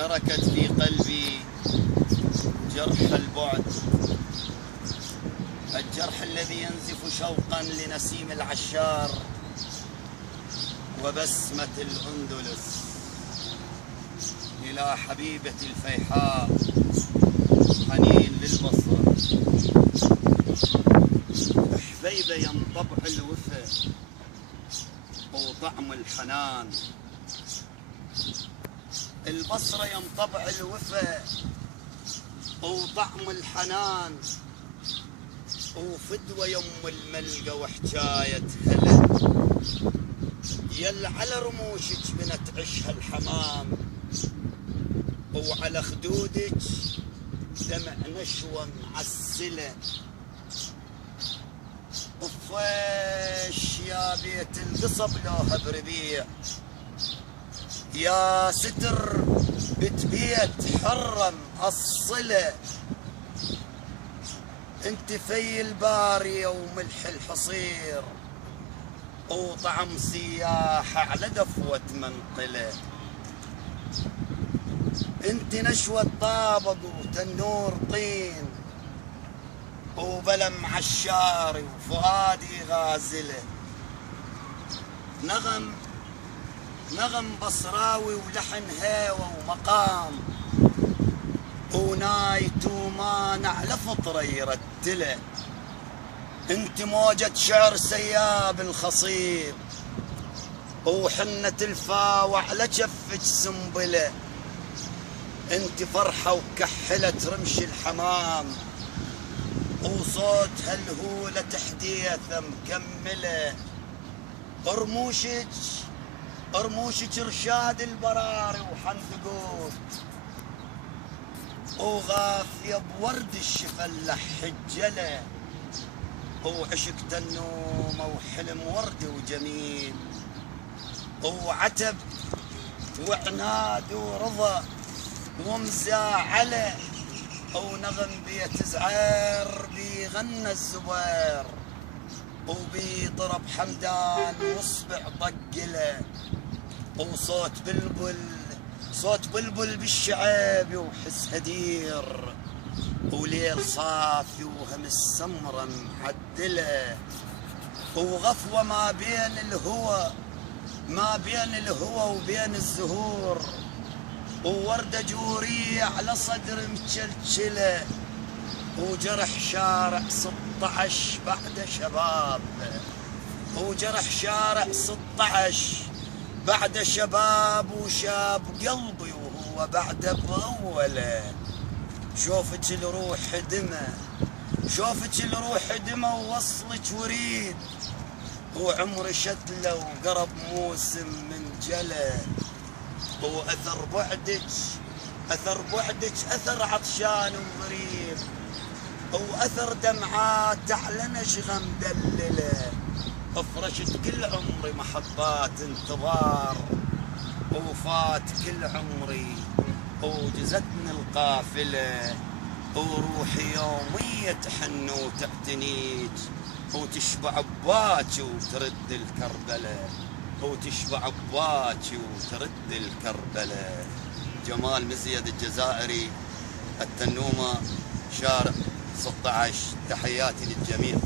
تركت في قلبي جرح البعد، الجرح الذي ينزف شوقا لنسيم العشار وبسمة الأندلس. إلى حبيبة الفيحاء حنين للبصر، حبيبة ينطبع الوفا وطعم الحنان. البصرة ينطبع الوفا وطعم الحنان، وفدوى يم الملقى وحكاية هلا، يل على رموشك بنت عشها الحمام، وعلى خدودك دمع نشوة معسلة. طفيش يا بيت القصب لوها بربيع، يا ستر بتبيت حرم الصلة. انت في البارية وملح الحصير وطعم سياحة على دفوة منقلة. انت نشوة طابق وتنور طين وبلم عشاري وفؤادي غازلة. نغم بصراوي ولحن هيوة ومقام، ونايت ومانع لفطرة يرتله. انت موجة شعر سياب الخصيب، وحنة الفاوع على جفك سنبله. انت فرحة وكحلة رمش الحمام، وصوت هالهولة تحديثة مكملة. رموشك رشاد البراري وحندقوت، وغافية بورد الشفلة حجلة. وعشقت النوم وحلم وردي وجميل، وعتب وعناد ورضا ومزاعلة. ونغم بيت زعير بيغنى الزبير، وبيضرب حمدان واصبع طقله. وصوت بلبل بالشعيب وحس هدير، وليل صافي وهم السمرة معدلة. وغفوة ما بين الهوى وبين الزهور، ووردة جورية على صدر متشلشلة. وجرح شارع 16 بعد شباب، وجرح شارع 16 بعد شباب. وشاب قلبي وهو بعد بأوله. شوفك الروح دمه ووصلك وريد، وعمر شتله وقرب موسم من جله. وأثر بعدك أثر عطشان وضريب، وأثر دمعات على نشغة مدللة. افرشت كل عمري محطات انتظار، وفات كل عمري وجزتني القافلة. وروحي يومية تحن وتعتنيك، وتشبع بواكي وترد الكربلة. جمال مزيد الجزائري، التنومة، شارع 16. تحياتي للجميع.